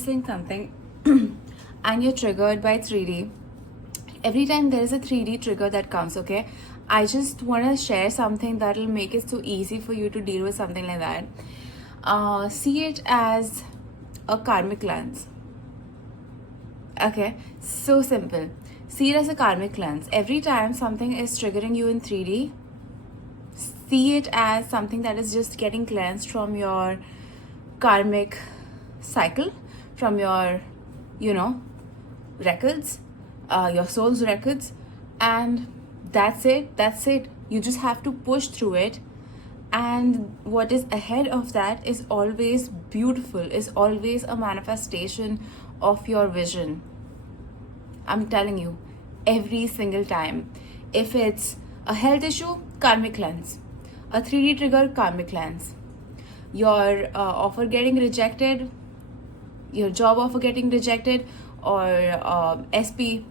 manifesting something and you're triggered by 3D, every time there is a 3D trigger that comes, okay, I just want to share something that will make it so easy for you to deal with something like that. See it as a karmic lens. Okay, so simple. See it as a karmic lens. Every time something is triggering you in 3D, see it as something that is just getting cleansed from your karmic cycle, from your, records, your soul's records, and that's it. You just have to push through it, and what is ahead of that is always beautiful, is always a manifestation of your vision. I'm telling you, every single time. If it's a health issue, karmic lens. A 3D trigger, karmic lens. Your offer getting rejected, your job offer getting rejected, or SP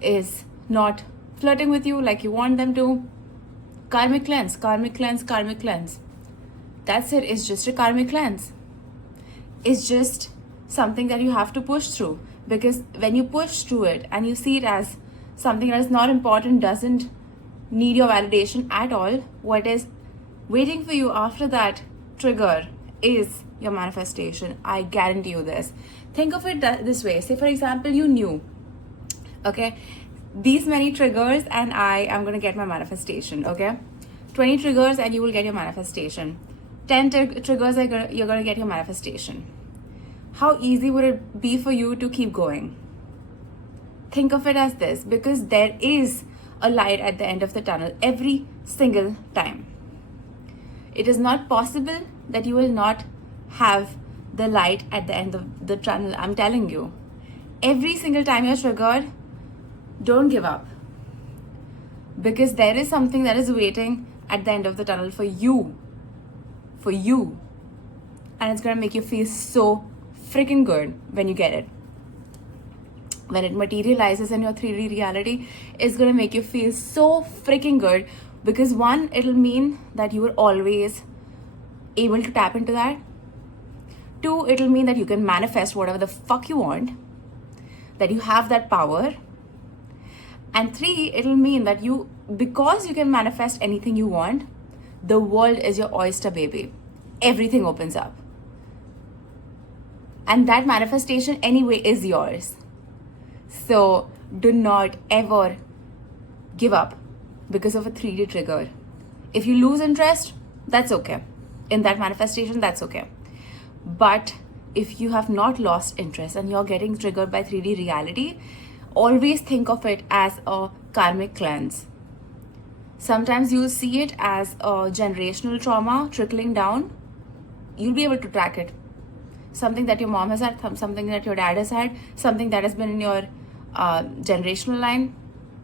is not flirting with you like you want them to, karmic lens, karmic lens, karmic lens. That's it. It's just a karmic lens. It's just something that you have to push through, because when you push through it and you see it as something that is not important, doesn't need your validation at all, what is waiting for you after that trigger is your manifestation. I guarantee you this. Think of it this way. Say, for example, you knew, okay, these many triggers and I am going to get my manifestation, okay? 20 triggers and you will get your manifestation. 10 triggers, you're going to get your manifestation. How easy would it be for you to keep going? Think of it as this, because there is a light at the end of the tunnel every single time. It is not possible that you will not have the light at the end of the tunnel. I'm telling you, every single time you're triggered, don't give up, because there is something that is waiting at the end of the tunnel for you, and it's going to make you feel so freaking good when you get it. When it materializes in your 3D reality, it's going to make you feel so freaking good, because one, it'll mean that you were always able to tap into that. Two, it'll mean that you can manifest whatever the fuck you want, that you have that power. And three, it'll mean that because you can manifest anything you want, the world is your oyster, baby. Everything opens up. And that manifestation anyway is yours. So do not ever give up because of a 3D trigger. If you lose interest, that's okay. In that manifestation, that's okay. But if you have not lost interest and you're getting triggered by 3D reality, always think of it as a karmic cleanse. Sometimes you'll see it as a generational trauma trickling down. You'll be able to track it. Something that your mom has had, something that your dad has had, something that has been in your generational line.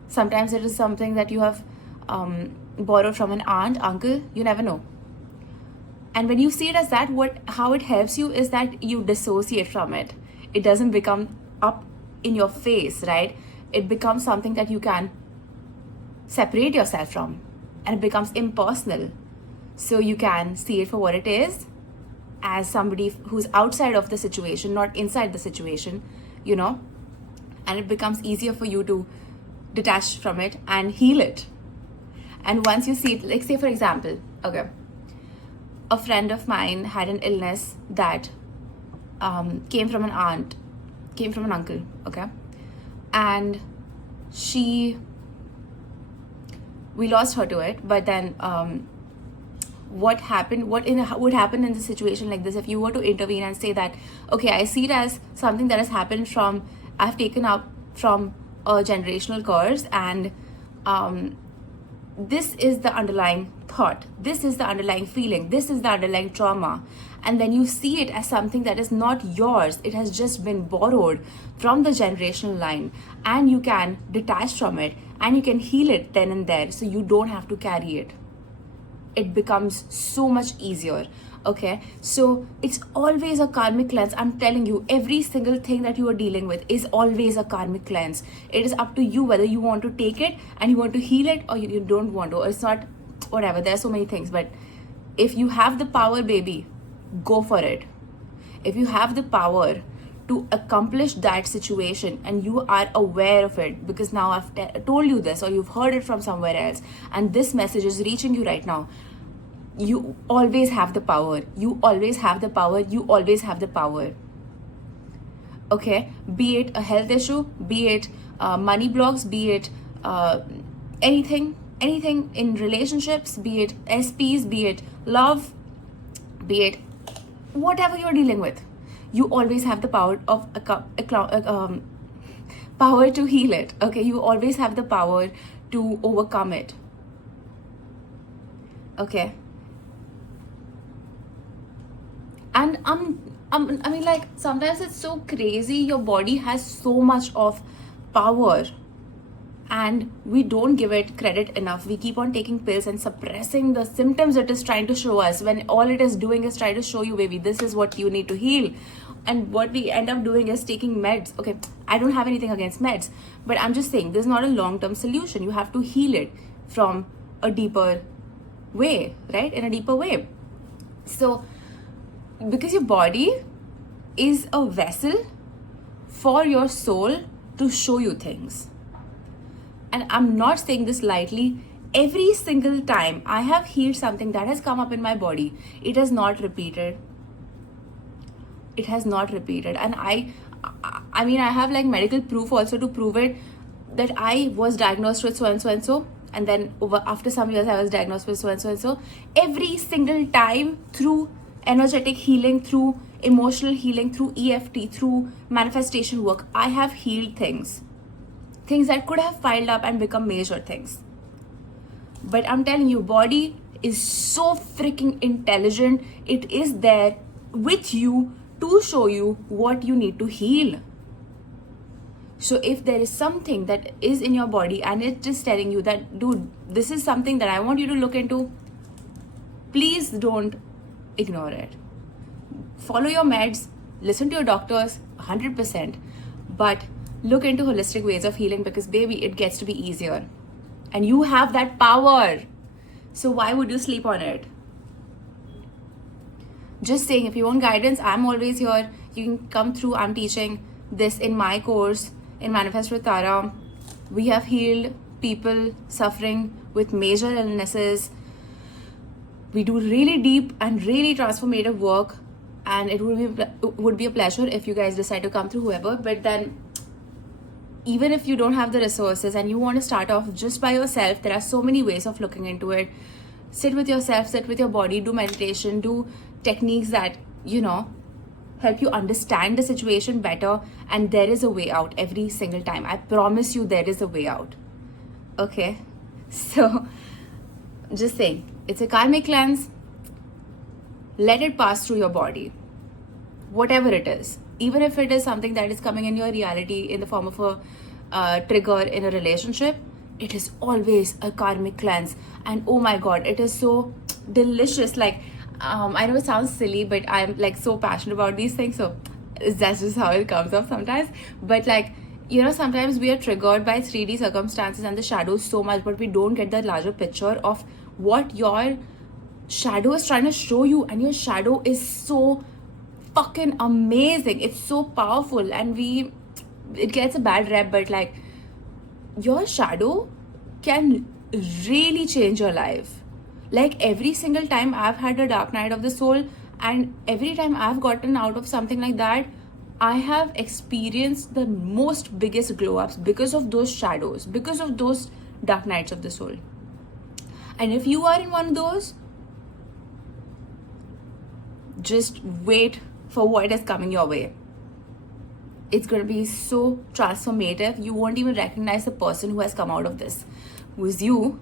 Sometimes it is something that you have borrowed from an aunt, uncle, you never know. And when you see it as that, how it helps you is that you dissociate from it. It doesn't become up in your face, right? It becomes something that you can separate yourself from, and it becomes impersonal. So you can see it for what it is, as somebody who's outside of the situation, not inside the situation, and it becomes easier for you to detach from it and heal it. And once you see it, like say for example, okay, a friend of mine had an illness that came from an aunt, came from an uncle, okay, and we lost her to it. But then what would happen in the situation like this, if you were to intervene and say that, okay, I see it as something that has happened I've taken up from a generational curse, and this is the underlying thought, this is the underlying feeling, this is the underlying trauma. And then you see it as something that is not yours, it has just been borrowed from the generational line, and you can detach from it and you can heal it then and there, so you don't have to carry it. It becomes so much easier. Okay, so it's always a karmic cleanse. I'm telling you, every single thing that you are dealing with is always a karmic cleanse. It is up to you whether you want to take it and you want to heal it, or you don't want to, or it's not, whatever. There are so many things, but if you have the power, baby, go for it. If you have the power to accomplish that situation, and you are aware of it because now I've told you this, or you've heard it from somewhere else, and this message is reaching you right now. You always have the power. You always have the power. You always have the power. Okay, be it a health issue, be it money blocks, be it anything in relationships, be it SPs, be it love, be it whatever you're dealing with. You always have the power of power to heal it. Okay, you always have the power to overcome it. Okay, and I mean, like, sometimes it's so crazy. Your body has so much of power, and we don't give it credit enough. We keep on taking pills and suppressing the symptoms it is trying to show us, when all it is doing is trying to show you, baby, this is what you need to heal. And what we end up doing is taking meds. Okay, I don't have anything against meds, but I'm just saying this is not a long-term solution. You have to heal it from a deeper way, right? In a deeper way. So, because your body is a vessel for your soul to show you things. And I'm not saying this lightly. Every single time I have healed something that has come up in my body, it has not repeated. It has not repeated. And I mean, I have like medical proof also to prove it, that I was diagnosed with so and so and so, and then after some years I was diagnosed with so and so and so. Every single time, through energetic healing, through emotional healing, through EFT, through manifestation work, I have healed things that could have piled up and become major things. But I'm telling you, body is so freaking intelligent. It is there with you to show you what you need to heal. So if there is something that is in your body and it's just telling you that, dude, this is something that I want you to look into, please don't ignore it. Follow your meds, listen to your doctors 100%, but look into holistic ways of healing, because baby, it gets to be easier. And you have that power. So why would you sleep on it? Just saying, if you want guidance, I'm always here. You can come through. I'm teaching this in my course, in Manifest with Tara. We have healed people suffering with major illnesses. We do really deep and really transformative work, and it would be a pleasure if you guys decide to come through, whoever. But then, even if you don't have the resources and you want to start off just by yourself, there are so many ways of looking into it. Sit with yourself, sit with your body, do meditation, do techniques that, help you understand the situation better. And there is a way out every single time. I promise you, there is a way out. Okay? So, just saying, it's a karmic cleanse. Let it pass through your body. Whatever it is. Even if it is something that is coming in your reality in the form of a trigger in a relationship, it is always a karmic cleanse. And oh my God, it is so delicious. Like, I know it sounds silly, but I'm like so passionate about these things. So that's just how it comes up sometimes. But like, sometimes we are triggered by 3D circumstances and the shadows so much, but we don't get the larger picture of what your shadow is trying to show you. And your shadow is so fucking amazing. It's so powerful, and it gets a bad rep, but like, your shadow can really change your life. Like, every single time I've had a dark night of the soul, and every time I've gotten out of something like that, I have experienced the most biggest glow ups because of those shadows, because of those dark nights of the soul. And if you are in one of those, just wait for what is coming your way. It's going to be so transformative. You won't even recognize the person who has come out of this, who is you,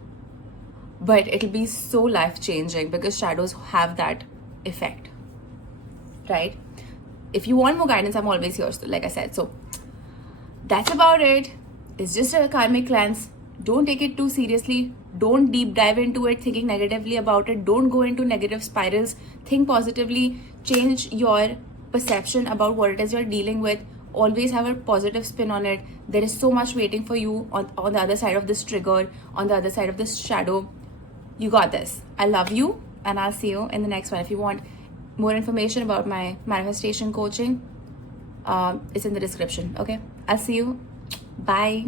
but it'll be so life-changing because shadows have that effect, right? If you want more guidance, I'm always here, like I said. So that's about it. It's just a karmic cleanse. Don't take it too seriously. Don't deep dive into it thinking negatively about it. Don't go into negative spirals. Think positively. Change your perception about what it is you're dealing with. Always have a positive spin on it. There is so much waiting for you on the other side of this trigger, on the other side of this shadow. You got this. I love you, and I'll see you in the next one. If you want more information about my manifestation coaching, It's in the description. Okay, I'll see you. Bye.